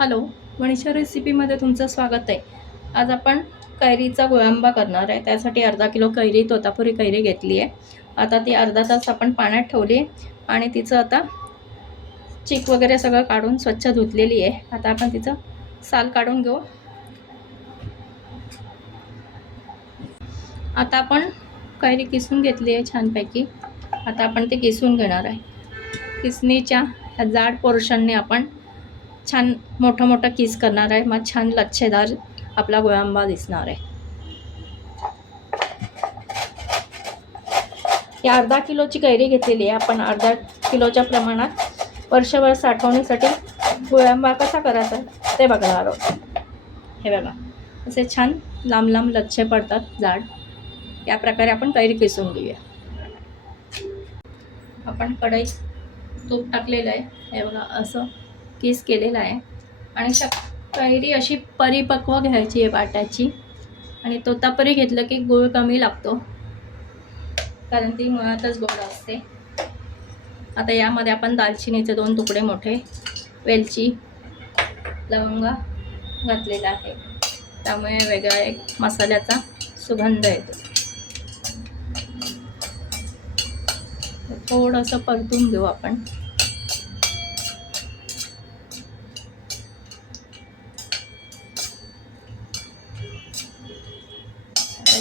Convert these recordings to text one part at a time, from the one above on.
Hello, Manisha रेसिपीमध्ये तुमचं स्वागत आहे. आज आपण कैरीचा गुळांबा करणार आहे. त्यासाठी अर्धा किलो कैरी, तोतापुरी कैरी घेतली आहे. आता ती अर्धा तास आपण पाण्यात ठेवली आणि तिचं आता चीक वगैरे सगळं काढून स्वच्छ धुतलेली आहे. आता आपण तिचं साल काढून घेऊ. आता आपण कैरी किसून घेतली आहे छानपैकी. आता आपण ते किसून घेणार आहे. किसणीच्या ह्या जाड पोर्शनने आपण छान मोठं मोठं किस करणार आहे. मग छान लच्छेदार आपला गुळांबा दिसणार आहे. या अर्धा किलोची कैरी घेतलेली आहे. आपण अर्धा किलोच्या प्रमाणात वर्षभर साठवण्यासाठी गुळांबा कसा करायचा ते बघणार आहोत. हे बघा, असे छान लांब लांब लच्छे पडतात जाड. या प्रकारे आपण कैरी किसून घेऊया. आपण कढईत तूप टाकलेलं आहे. हे बघा, असं किस केलेला आहे. आणि कैरी अशी परिपक्व घ्यायची आहे वाटाची. आणि तोतापुरी घेतलं की गूळ कमी लागतो, कारण ती मुळातच गोड असते. आता यामध्ये आपण दालचिनीचे 2 तुकडे मोठे, वेलची, लवंगा घातलेला आहे. त्यामुळे वेगळा एक मसाल्याचा सुगंध येतो. थोडंसं परतून घेऊ आपण.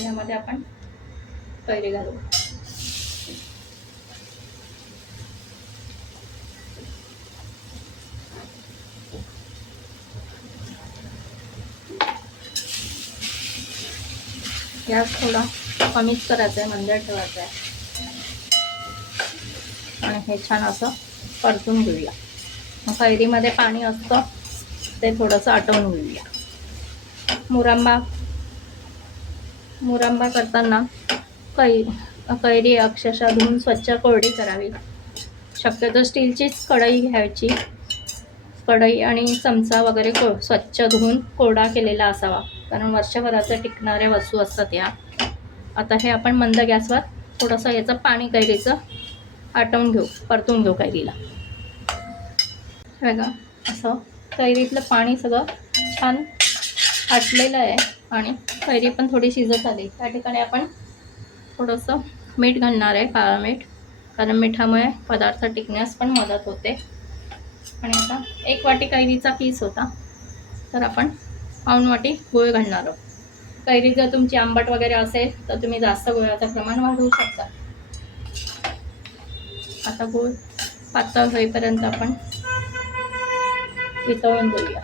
यामध्ये आपण कैरी घालू. गॅस थोडा कमीच करायचा आहे, मंद ठेवायचा आहे. आणि हे छान असं परतून घेऊया. मग कैरीमध्ये पाणी असतं ते थोडंसं आटवून घेऊया. मुरंबा करताना कैरी अक्षरशः धुवून स्वच्छ कोरडी करावी. शक्यतो स्टीलचीच कढई घ्यायची. कढई आणि चमचा वगैरे स्वच्छ धुवून कोरडा केलेला असावा, कारण वर्षभराचे टिकणाऱ्या वस्तू असतात या. आता हे आपण मंद गॅसवर थोडंसं याचं पाणी कैरीचं आटवून घेऊ, परतून घेऊ कैरीला. बघा, असं कैरीतलं पाणी सगळं छान आटलेलं आहे आणि कैरी पण थोडी शिजत आली. त्या ठिकाणी आपण थोडंसं मीठ घालणार आहे, काळं मीठ, कारण मिठामुळे पदार्थ टिकण्यास पण मदत होते. आणि आता 1 वाटी कैरीचा किस होता, तर आपण 1 वाटी गूळ घालणार आहोत. कैरी जर तुमची आंबट वगैरे असेल तर तुम्ही जास्त गुळाचं प्रमाण वाढवू शकता. आता गूळ पातळ होईपर्यंत आपण वितळून घेऊया.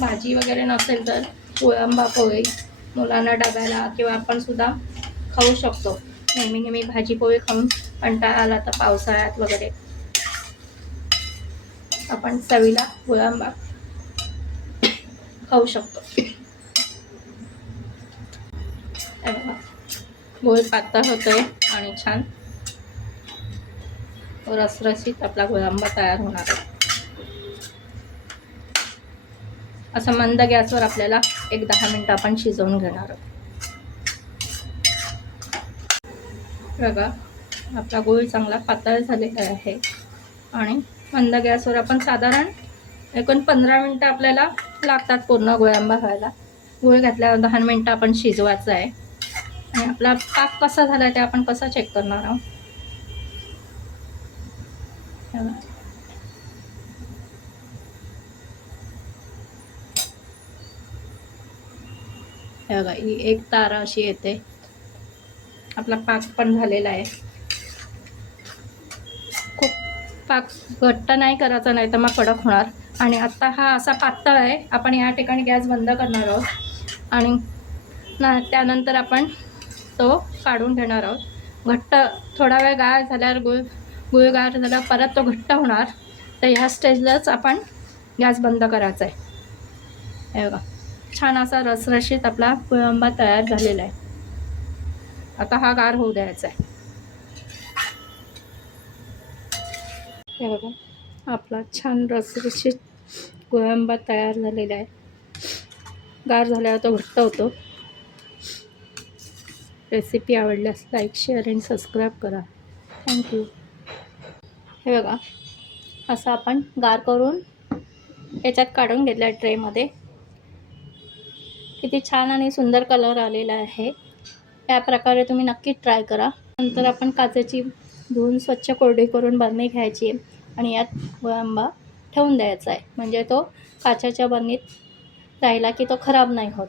भाजी वगैरे नसेल तर गुळांबा पोळी मुलांना डब्याला किंवा आपण सुद्धा खाऊ शकतो. नेहमी भाजी पोळी खाऊन कंटाळा आला तर पावसाळ्यात वगैरे आपण चवीला गुळांबा खाऊ शकतो. गूळ पातळ होतोय आणि छान रसरशीत आपला गुळांबा तयार होणार आहे. असं मंद गॅसवर आपल्याला एक 10 मिनिटं आपण शिजवून घेणार आहोत. बघा, आपला गूळ चांगला पातळ झालेला आहे आणि मंद गॅसवर आपण साधारण एकूण 15 मिनिटं आपल्याला लागतात पूर्ण गुळांबा व्हायला. गूळ घातल्यावर 10 मिनिटं आपण शिजवायचं आहे. आणि आपला पाक कसा झाला ते आपण कसा चेक करणार आहोत. बघा, ही एक तारा अशी येते. आपला पाक पण झालेला आहे. खूप पाक घट्ट नाही करायचा, नाही तर मग कडक होणार. आणि आता हा असा पातळ आहे. आपण या ठिकाणी गॅस बंद करणार आहोत आणि त्यानंतर आपण तो काढून घेणार आहोत. घट्ट थोडा वेळ गार झाल्यावर गुळ गार झाल्यावर परत तो घट्ट होणार. तर ह्या स्टेजलाच आपण गॅस बंद करायचा आहे. हे बघा, छान असा रसरशीत आपला गुळांबा तयार झालेला आहे. आता हा गार होऊ द्यायचा आहे. हे बघा, आपला छान रसरशीत गुळांबा तयार झालेला आहे. गार झाल्यावर तो घट्ट होतो. रेसिपी आवडल्यास लाईक, शेअर आणि सबस्क्राईब करा. थँक्यू. हे बघा, असं आपण गार करून याच्यात काढून घेतलं आहे ट्रेमध्ये. किती छान आणि सुंदर कलर आलेला आहे. या प्रकारे तुम्ही नक्की ट्राय करा. नंतर आपण काचेची धुवून स्वच्छ कोरडी करून बरणी घ्यायची आणि यात आंबा ठेवून द्यायचा आहे. म्हणजे तो काचेच्या बरणीत राहिला की तो खराब नाही होत.